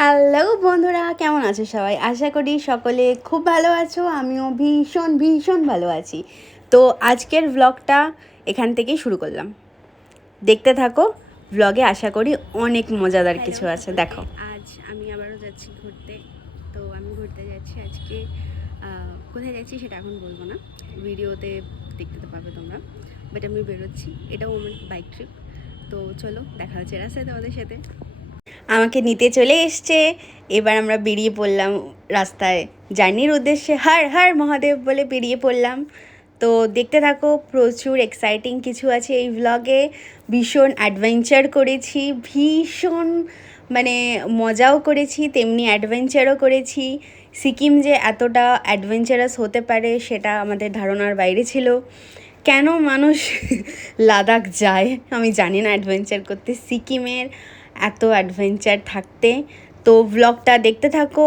Hello বন্ধুরা, কেমন আছো সবাই? আশা করি সকলে খুব ভালো আছো। আমিও ভীষণ ভীষণ ভালো আছি। তো আজকের ব্লগটা এখান থেকেই শুরু করলাম। দেখতে থাকো ব্লগে, আশা করি অনেক মজাদার কিছু আছে। দেখো, আজ আমি আবারও যাচ্ছি ঘুরতে। তো আমি ঘুরতে যাচ্ছি আজকে। কোথায় যাচ্ছি সেটা এখন বলবো না, ভিডিওতে দেখতে পাবে তোমরা। বাট আমি বেরোচ্ছি, এটাও আমার বাইক ট্রিপ। তো চলো, দেখা হচ্ছে রাস্তায় তোমাদের সাথে। আমাকে নিতে চলে এসছে। এবার আমরা বেরিয়ে পড়লাম রাস্তায় জার্নির উদ্দেশ্যে। হর হর মহাদেব বলে বেরিয়ে পড়লাম। তো দেখতে থাকো, প্রচুর এক্সাইটিং কিছু আছে এই ভ্লগে। ভীষণ অ্যাডভেঞ্চার করেছি, ভীষণ মানে মজাও করেছি, তেমনি অ্যাডভেঞ্চারও করেছি। সিকিম যে এতটা অ্যাডভেঞ্চারাস হতে পারে সেটা আমাদের ধারণার বাইরে ছিল। কেন মানুষ লাদাখ যায় আমি জানি না অ্যাডভেঞ্চার করতে, সিকিমের এত অ্যাডভেঞ্চার থাকতে। তো ভ্লগটা দেখতে থাকো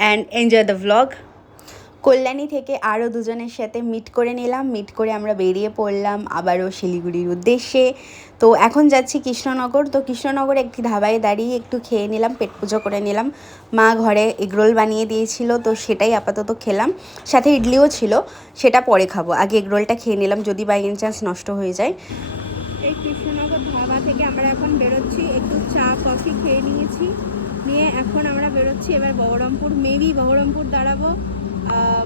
and enjoy the vlog. Kalyani থেকে আরও দুজনের সাথে মিট করে নিলাম। মিট করে আমরা বেরিয়ে পড়লাম আবারও শিলিগুড়ির উদ্দেশ্যে। তো এখন যাচ্ছি কৃষ্ণনগর। তো কৃষ্ণনগরে একটি ধাবায় দাঁড়িয়ে একটু খেয়ে নিলাম, পেট পুজো করে নিলাম। মা ঘরে এগরোল বানিয়ে দিয়েছিল, তো সেটাই আপাতত খেলাম। সাথে ইডলিও ছিল, সেটা পরে খাবো। আগে এগরোলটা খেয়ে নিলাম, যদি বাই এনি চান্স নষ্ট হয়ে যায়। এই কৃষ্ণনগর ধাবা থেকে আমরা এখন বেরোচ্ছি। একটু চা কফি খেয়ে নিয়েছি, নিয়ে এখন আমরা বেরোচ্ছি এবার বহরমপুর। মেবি বহরমপুর দাঁড়াবো,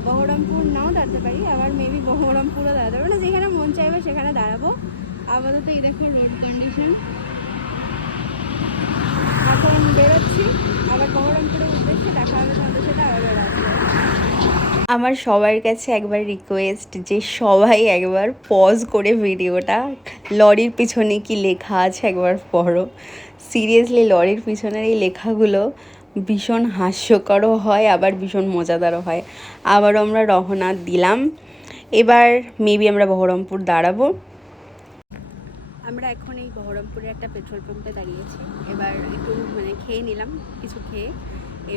বহরমপুর নাও দাঁড়াতে পারি, আবার মেবি বহরমপুরও দাঁড়াতে পারি, মানে যেখানে মন চাইবে সেখানে দাঁড়াবো। আপাতত এই দেখো রোড কন্ডিশন। এখন বেরোচ্ছি আবার বহরমপুরের উদ্দেশ্যে। দেখা হবে তোমাদের সাথে আবার বেরোচ্ছি। আমার সবার কাছে একবার রিকোয়েস্ট যে সবাই একবার পজ করে ভিডিওটা, লরির পিছনে কি লেখা আছে একবার পড়ো। সিরিয়াসলি লরির পিছনের এই লেখাগুলো ভীষণ হাস্যকরও হয়, আবার ভীষণ মজাদারও হয়। আবারও আমরা রওনা দিলাম। এবার মেবি আমরা বহরমপুর দাঁড়াবো। আমরা এখন এই বহরমপুরে একটা পেট্রোল পাম্পে দাঁড়িয়েছি। এবার একটু খেয়ে নিলাম, কিছু খেয়ে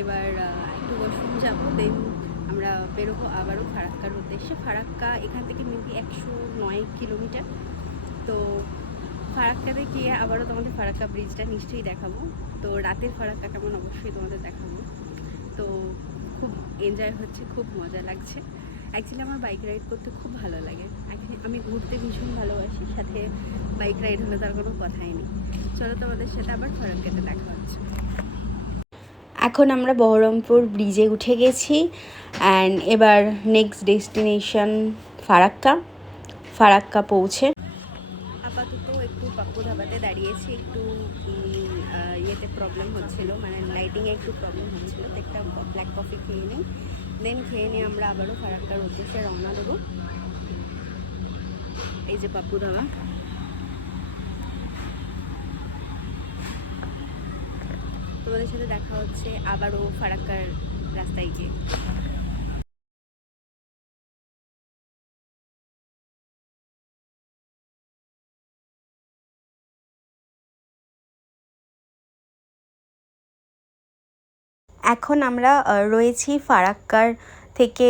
এবার একটু ওয়াশরুম যাবো, দেন আমরা বেরোবো আবারও ফারাক্কার উদ্দেশ্যে। ফারাক্কা এখান থেকে মেবি 109 কিলোমিটার। তো ফারাক্কাতে গিয়ে আবারও তোমাদের ফারাক্কা ব্রিজটা নিশ্চয়ই দেখাবো। তো রাতের ফারাক্কা কেমন অবশ্যই তোমাদের দেখাবো। তো খুব এনজয় হচ্ছে, খুব মজা লাগছে। অ্যাকচুয়ালি আমার বাইক রাইড করতে খুব ভালো লাগে। আমি ঘুরতে ভীষণ ভালোবাসি, সাথে বাইক রাইড হলে তার কোনো কথাই নেই। চলো তোমাদের সাথে আবার ফারাক্কাতে দেখা হচ্ছে। এখন আমরা বহরমপুর ব্রিজে উঠে গেছি অ্যান্ড এবার নেক্সট ডেস্টিনেশন ফারাক্কা। ফারাক্কা পৌঁছে আপাতত একটু পাপ্পু ধাবাতে দাঁড়িয়েছি। একটু ইয়েতে প্রবলেম হচ্ছিলো, মানে লাইটিংয়ে একটু প্রবলেম হচ্ছিলো। তো একটা ব্ল্যাক কফি খেয়ে নিই, দেন খেয়ে নিয়ে আমরা আবারও ফারাক্কার উদ্দেশ্যে রওনা দেবো। এই যে পাপ্পু ধাবা। তোমাদের সাথে দেখা হচ্ছে আবারও ফারাক্কার রাস্তায় গিয়ে। এখন আমরা রয়েছি ফারাক্কার থেকে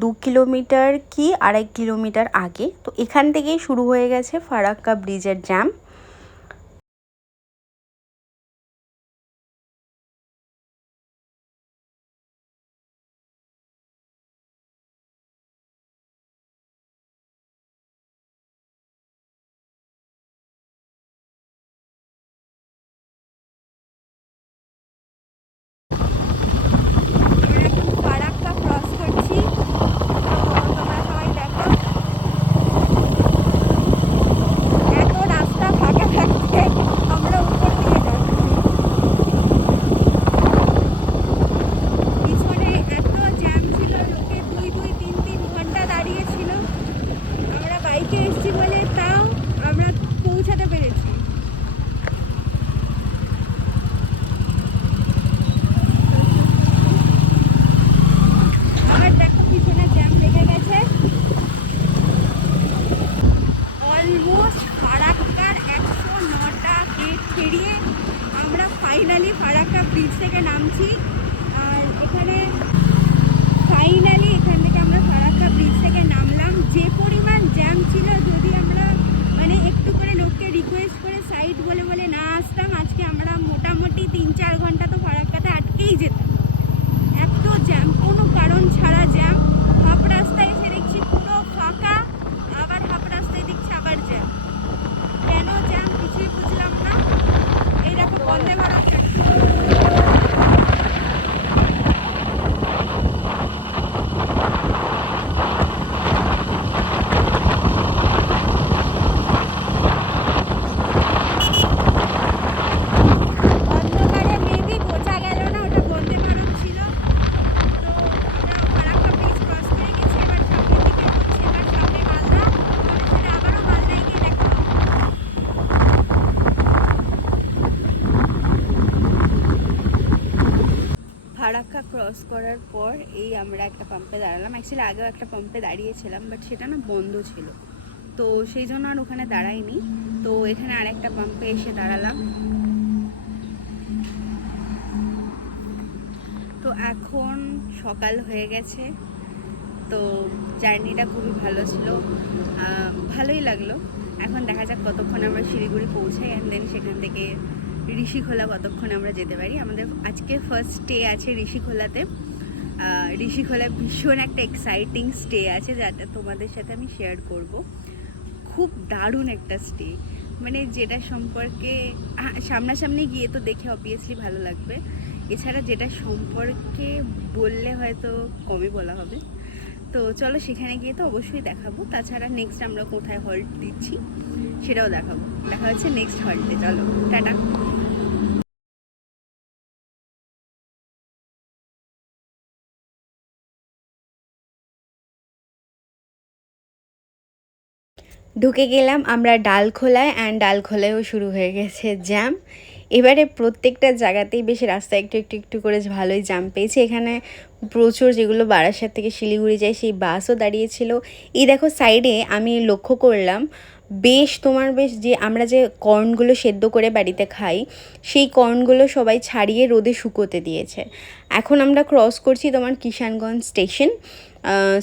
2 কিলোমিটার কি 2.5 কিলোমিটার আগে। তো এখান থেকেই শুরু হয়ে গেছে ফারাক্কা ব্রিজের জ্যাম। ফারাক্কা ক্রস করছি, তোমরা সবাই দেখো। এত রাস্তা আগেই যেতাম। এত জ্যাম, কোনো কারণ ছাড়া জ্যাম। হাফ রাস্তায় এসে দেখছি পুরো ফাঁকা, আবার হাফ রাস্তায় দেখছি আবার জ্যাম। কেন জ্যাম কিছুই বুঝলাম না। এই দেখো বন্দে ভারত যাচ্ছে। অন্ধকারে মেবি বোঝা গেল না ওটা বন্দে ভারত ছিল। তো আমরা ফারাক্কা ব্রিজ ক্রস করে গেছি, এবার সামনের দিকে এগোচ্ছি, এবার সামনে মালদা, তারপরে আবারও মালদায় গিয়ে দেখা হবে। ফারাক্কা ক্রস করার পর এই আমরা একটা পাম্পে দাঁড়ালাম। অ্যাকচুয়ালি আগেও একটা পাম্পে দাঁড়িয়েছিলাম, বাট সেটা না বন্ধ ছিল, তো সেই জন্য আর ওখানে দাঁড়াইনি। তো এখানে আর একটা পাম্পে এসে দাঁড়ালাম। তো এখন সকাল হয়ে গেছে। তো জার্নিটা খুবই ভালো ছিল, ভালোই লাগলো। এখন দেখা যাক কতক্ষণ আমরা শিলিগুড়ি পৌঁছাই, অ্যান্ড দেন সেখান থেকে ঋষিখোলা কতক্ষণ আমরা যেতে পারি। আমাদের আজকে ফার্স্ট স্টে আছে ঋষিখোলাতে। ঋষিখোলা ভীষণ একটা এক্সাইটিং স্টে আছে, যেটা তোমাদের সাথে আমি শেয়ার করব। খুব দারুণ একটা স্টে, মানে যেটা সম্পর্কে সামনাসামনি গিয়ে তো দেখে অবভিয়াসলি ভালো লাগবে, এছাড়া যেটা সম্পর্কে বললে হয়তো কমই বলা হবে। তো চলো সেখানে গিয়ে তো অবশ্যই দেখাবো। তাছাড়া নেক্সট আমরা কোথায় হল্ট দিচ্ছি সেটাও দেখাবো। দেখা হচ্ছে নেক্সট হল্টে। চলো টাটা। ঢুকে গেলাম আমরা ডালখোলায়, অ্যান্ড ডালখোলায়ও শুরু হয়ে গেছে জ্যাম। এবারে প্রত্যেকটা জায়গাতেই বেশ রাস্তায় একটু একটু একটু করে ভালোই জ্যাম পেয়েছি। এখানে প্রচুর যেগুলো বারাসাত থেকে শিলিগুড়ি যায় সেই বাসও দাঁড়িয়েছিল। এই দেখো সাইডে আমি লক্ষ্য করলাম বেশ যে আমরা যে কর্নগুলো সেদ্ধ করে বাড়িতে খাই, সেই কর্নগুলো সবাই ছাড়িয়ে রোদে শুকোতে দিয়েছে। এখন আমরা ক্রস করছি তোমার কিষানগঞ্জ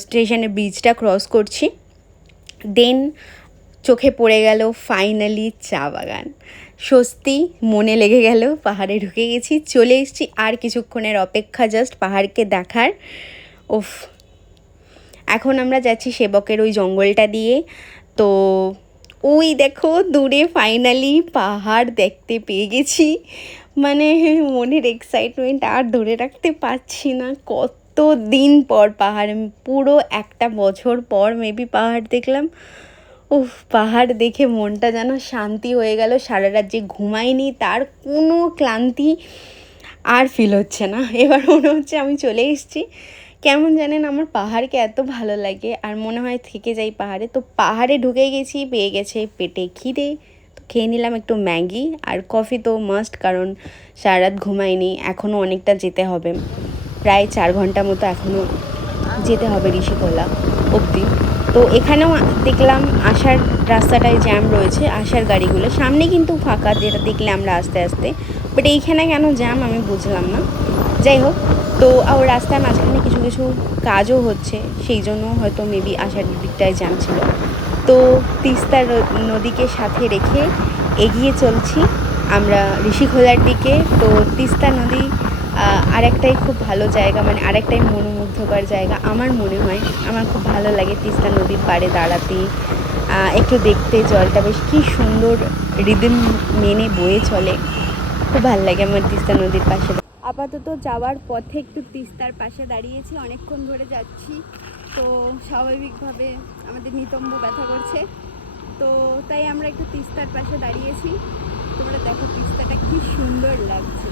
স্টেশনের ব্রিজটা ক্রস করছি। দেন চোখে পড়ে গেল ফাইনালি চা বাগান। স্বস্তি, মনে লেগে গেল, পাহাড়ে ঢুকে গেছি, চলে এসেছি। আর কিছুক্ষণের অপেক্ষা জাস্ট পাহাড়কে দেখার। ওফ, এখন আমরা যাচ্ছি সেবকের ওই জঙ্গলটা দিয়ে। তো ওই দেখো দূরে ফাইনালি পাহাড় দেখতে পেয়ে গেছি। মানে মনের এক্সাইটমেন্ট আর ধরে রাখতে পারছি না। কত দিন পর পাহাড়, পুরো একটা বছর পর মেবি পাহাড় দেখলাম। উফ, পাহাড় দেখে মনটা যেন শান্তি হয়ে গেল। সারা রাত যে ঘুমাইনি তার কোনো ক্লান্তি আর ফিল হচ্ছে না। এবার মনে হচ্ছে আমি চলে এসেছি। কেমন জানেন, আমার পাহাড়কে এত ভালো লাগে আর মনে হয় থেকে যাই পাহাড়ে। তো পাহাড়ে ঢুকে গেছি, পেয়ে গেছে পেটে খিদে। তো খেয়ে নিলাম একটু ম্যাগি, আর কফি তো মাস্ট, কারণ সারা রাত ঘুমাইনি। এখনও অনেকটা যেতে হবে, প্রায় 4 ঘন্টা মতো এখনও যেতে হবে ঋষিখোলা অবধি। তো এখানেও দেখলাম আসার রাস্তাটায় জ্যাম রয়েছে, আসার গাড়িগুলো সামনে কিন্তু ফাঁকা, যেটা দেখলে আমরা আস্তে আস্তে। বাট এইখানে কেন জ্যাম আমি বুঝলাম না। যাই হোক, তো আর রাস্তার মাঝখানে কিছু কিছু কাজও হচ্ছে, সেই জন্য হয়তো মেবি আসার দিকটায় জ্যাম ছিল। তো তিস্তা নদীকে সাথে রেখে এগিয়ে চলছি আমরা ঋষিখোলার দিকে। তো তিস্তা নদী আরেকটাই খুব ভালো জায়গা, মানে আরেকটাই মনোমুগ্ধকর জায়গা আমার মনে হয়। আমার খুব ভালো লাগে তিস্তা নদীর পাড়ে দাঁড়াতে, একটু দেখতে জলটা বেশ কী সুন্দর রিদম মেনে বয়ে চলে। খুব ভালো লাগে আমার তিস্তা নদীর পাশে। আপাতত যাওয়ার পথে একটু তিস্তার পাশে দাঁড়িয়েছি, অনেকক্ষণ ধরে যাচ্ছি। তো স্বাভাবিকভাবে আমাদের নিতম্ব ব্যথা করছে, তো তাই আমরা একটু তিস্তার পাশে দাঁড়িয়েছি। তোমরা দেখো তিস্তাটা কি সুন্দর লাগছে,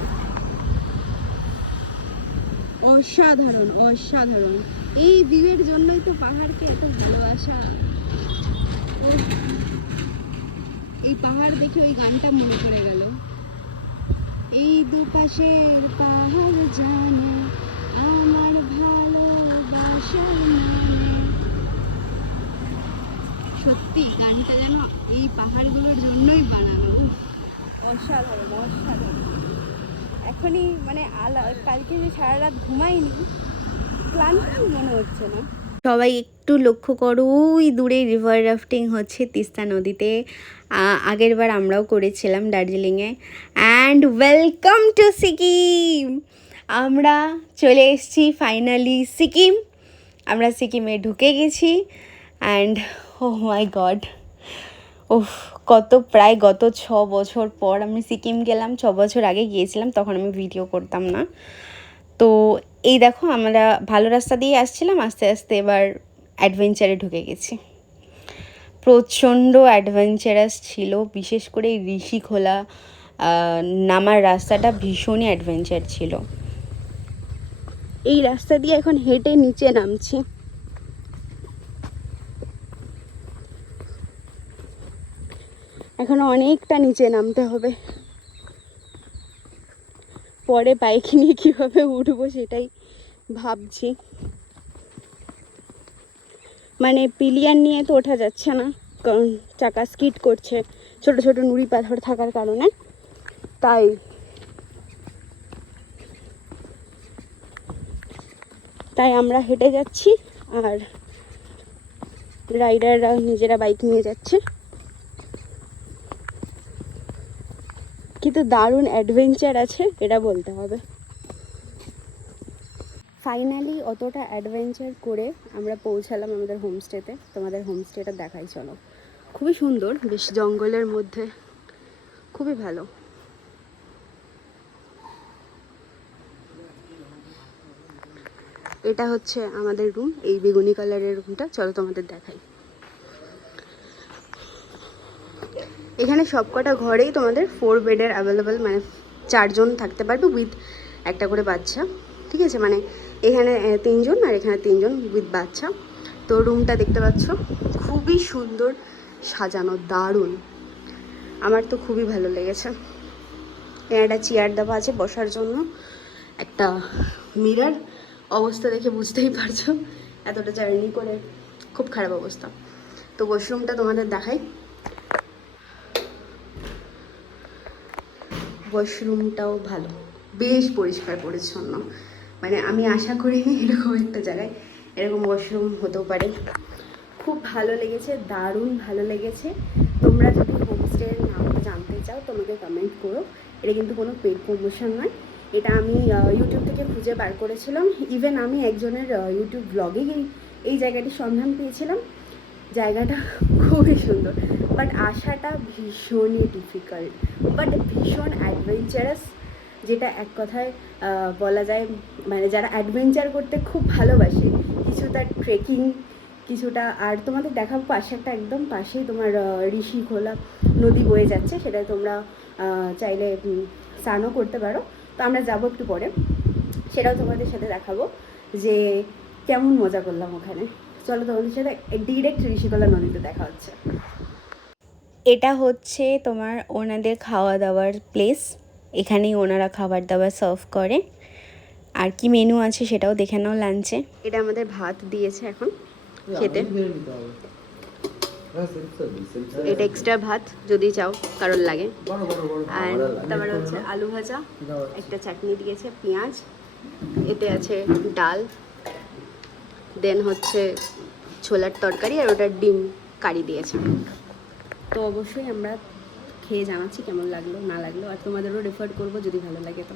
অসাধারণ অসাধারণ। এই ভিউয়ের জন্যই তো পাহাড়কে এত ভালোবাসা। এই পাহাড় দেখে ওই গানটা মনে পড়ে গেল, এই দুপাশের পাহাড় জানে আমার ভালোবাসা মানে। সত্যি গানটা যেন এই পাহাড়গুলোর জন্যই বানানো। অসাধারণ অসাধারণ। এখনই মানে কালকে যে সারা রাত ঘুমাইনি, ক্লান্তি মনে হচ্ছে না। সবাই একটু লক্ষ্য করো, ওই দূরে রিভার রাফটিং হচ্ছে তিস্তা নদীতে। আগের বার আমরাও করেছিলাম দার্জিলিংয়ে। And welcome to Sikkim. আমরা চলে এসেছি ফাইনালি সিকিম। আমরা সিকিমে ঢুকে গেছি অ্যান্ড ও মাই গড, ওহ প্রায় গত 6 বছর পর আমি সিকিম গেলাম। 6 বছর আগে গিয়েছিলাম, তখন আমি ভিডিও করতাম না। তো এই দেখো, আমরা ভালো রাস্তা দিয়ে আসছিলাম, আস্তে আস্তে এবার অ্যাডভেঞ্চারে ঢুকে গেছি। প্রচণ্ড অ্যাডভেঞ্চারাস ছিল, বিশেষ করে ঋষিখোলা নামার রাস্তাটা ভীষণই অ্যাডভেঞ্চার ছিল। এই রাস্তা দিয়ে এখন হেঁটে নিচে নামছি। এখনো অনেকটা নিচে নামতে হবে, পরে বাইক নিয়ে কীভাবে উঠবো সেটাই ভাবছি। মানে পিলিয়ার নিয়ে তো ওঠা যাচ্ছে না, কারণ চাকা স্কিড করছে ছোট ছোট নুড়ি পাথর থাকার কারণে। তাই আমরা হেঁটে যাচ্ছি আর রাইডাররা নিজেরা বাইক নিয়ে যাচ্ছে। কিন্তু দারুণ অ্যাডভেঞ্চার আছে, এটা বলতে হবে। ফাইনালি অতটা অ্যাডভেঞ্চার করে আমরা পৌঁছালাম আমাদের হোমস্টেতে। তোমাদের হোমস্টেটা দেখাই চলো। খুবই সুন্দর, বেশ জঙ্গলের মধ্যে, খুবই ভালো। এটা হচ্ছে আমাদের রুম, এই বেগুনি কালারের রুমটা। চলো তোমাদের দেখাই। এখানে সবকটা ঘরেই তোমাদের 4 বেডের অ্যাভেলেবেল, মানে 4 জন থাকতে পারবে উইথ একটা করে বাচ্চা, ঠিক আছে? মানে এখানে 3 জন আর এখানে 3 জন উইথ বাচ্চা। তো রুমটা দেখতে পাচ্ছ, খুবই সুন্দর সাজানো, দারুণ। আমার তো খুবই ভালো লেগেছে। এখানে একটা চেয়ার দেওয়া আছে বসার জন্য, একটা মিরর। অবস্থা দেখে বুঝতেই পারছো, এতটা জার্নি করে খুব খারাপ অবস্থা। তো ওয়াশরুমটা তোমাদের দেখাই। ওয়াশরুমটাও ভালো, বেশ পরিষ্কার পরিচ্ছন্ন। মানে আমি আশা করিনি এরকম একটা জায়গায় এরকম ওয়াশরুম হতেও পারে। খুব ভালো লেগেছে, দারুণ ভালো লেগেছে। তোমরা যদি হোমস্টের নামটা জানতে চাও তোমাকে কমেন্ট করো। এটা কিন্তু কোনো পেড প্রমোশন নয়, এটা আমি ইউটিউব থেকে খুঁজে বার করেছিলাম। ইভেন আমি একজনের ইউটিউব ব্লগেই এই জায়গাটির সন্ধান পেয়েছিলাম। জায়গাটা খুবই সুন্দর, বাট আসাটা ভীষণই ডিফিকাল্ট, বাট ভীষণ অ্যাডভেঞ্চারাস, যেটা এক কথায় বলা যায়। মানে যারা অ্যাডভেঞ্চার করতে খুব ভালোবাসে, কিছুটা ট্রেকিং, কিছুটা। আর তোমাদের দেখাবো পাশে একটা, একদম পাশেই তোমার ঋষিখোলা নদী বয়ে যাচ্ছে, সেটা তোমরা চাইলে স্নানও করতে পারো। তো আমরা যাবো একটু পরে, সেটাও তোমাদের সাথে দেখাবো যে কেমন মজা করলাম ওখানে। চলো তোমাদের সাথে ডিরেক্ট ঋষিকলা নদীতে দেখা হচ্ছে। এটা হচ্ছে তোমার ওনাদের খাওয়া দাওয়ার প্লেস, এখানেই ওনারা খাবার দাবার সার্ভ করে। আর কি মেনু আছে সেটাও দেখে নাও লাঞ্চে। এটা আমাদের ভাত দিয়েছে এখন খেতে, এটা এক্সট্রা ভাত যদি চাও কারোর লাগে। আর তারপরে হচ্ছে আলু ভাজা, একটা চাটনি দিয়েছে, পেঁয়াজ, এতে আছে ডাল, দেন হচ্ছে ছোলার তরকারি, আর ওটা ডিম কারি দিয়েছে। তো অবশ্যই আমরা খেয়ে জানাচ্ছি কেমন লাগলো না লাগলো, আর তোমাদেরও রেফার করবো যদি ভালো লাগে তো।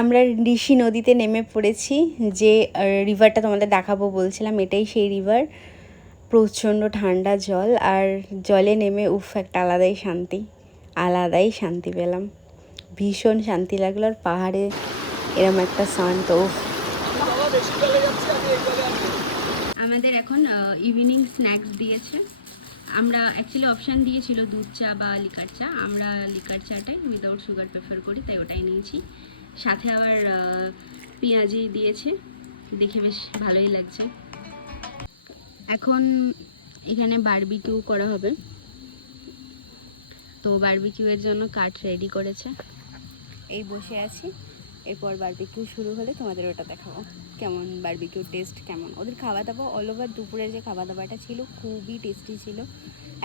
আমরা ঋষি নদীতে নেমে পড়েছি, যে রিভারটা তোমাদের দেখাবো বলছিলাম, এটাই সেই রিভার। প্রচণ্ড ঠান্ডা জল, আর জলে নেমে একটা আলাদাই শান্তি পেলাম, ভীষণ শান্তি লাগলো। আর পাহাড়ে এরম একটা শান্ত। আমাদের এখন ইভিনিং স্ন্যাক্স দিয়েছে। আমরা অ্যাকচুয়ালি অপশান দিয়েছিল দুধ চা বা লিকার চা, আমরা লিকার চাটাই উইদাউট সুগার প্রেফার করি, তাই ওটাই নিয়েছি। সাথে আবার পেঁয়াজি দিয়েছে, দেখে বেশ ভালোই লাগছে। এখন এখানে বারবিকিউ করা হবে, তো বারবিকিউয়ের জন্য কাঠ রেডি করেছে, এই বসে আছি। এরপর বারবিকিউ শুরু হলে তোমাদের ওটা দেখাবো কেমন বারবিকিউ টেস্ট কেমন। ওদের খাওয়া দাওয়া অল ওভার দুপুরের যে খাওয়া দাওয়াটা ছিল খুবই টেস্টি ছিল,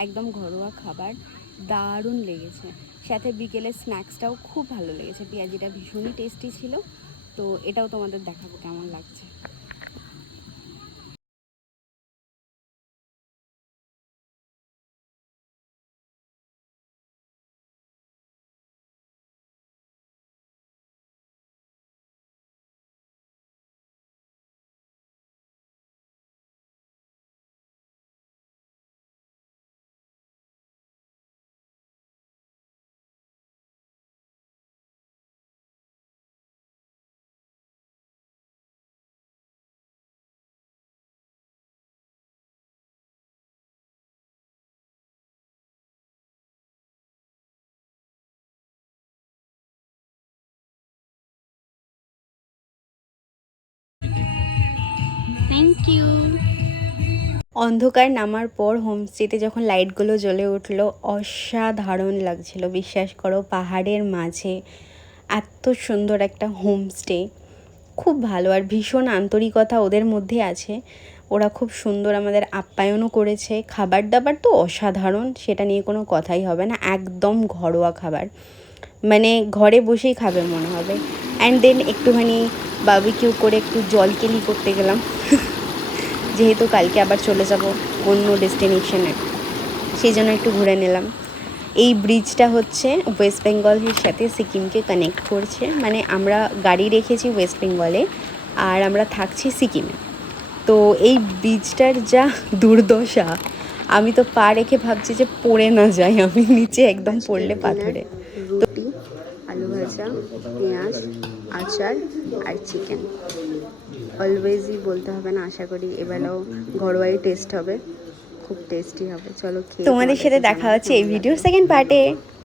একদম ঘরোয়া খাবার, দারুণ লেগেছে। সাথে বিকেলের স্ন্যাক্সটাও খুব ভালো লেগেছে, পেঁয়াজিটা ভীষণই টেস্টি ছিল। তো এটাও তোমাদের দেখাবো কেমন লাগছে। Thank you. অন্ধকার নামার পর হোমস্টেতে যখন লাইটগুলো জ্বলে উঠলো, অসাধারণ লাগছিল, বিশ্বাস করো। পাহাড়ের মাঝে এত সুন্দর একটা হোমস্টে, খুব ভালো। আর ভীষণ আন্তরিকতা ওদের মধ্যে আছে, ওরা খুব সুন্দর আমাদের আপ্যায়নও করেছে। খাবার দাবার তো অসাধারণ, সেটা নিয়ে কোনো কথাই হবে না, একদম ঘরোয়া খাবার, মানে ঘরে বসেই খাবে মনে হবে। অ্যান্ড দেন একটুখানি বারবিকিউ করে একটু জল কেলি করতে গেলাম যেহেতু কালকে আবার চলে যাব অন্য ডেস্টিনেশনে, সেই জন্য একটু ঘুরে নিলাম। এই ব্রিজটা হচ্ছে ওয়েস্ট বেঙ্গলের সাথে সিকিমকে কানেক্ট করছে, মানে আমরা গাড়ি রেখেছি ওয়েস্ট বেঙ্গলে আর আমরা থাকছি সিকিমে। তো এই ব্রিজটার যা দুর্দশা, আমি তো পা রেখে ভাবছি যে পড়ে না যাই আমি নিচে, একদম পড়লে পাথরে। রুটি, আলু ভাজা, পেঁয়াজ, আচার আর চিকেন। অলওয়েজই বলতে হবে না, আশা করি এবেলাও ঘরোয়াই টেস্ট হবে, খুব টেস্টি হবে। চলো খেয়ে তোমাদের সাথে দেখা হচ্ছে এই ভিডিওর সেকেন্ড পার্টে।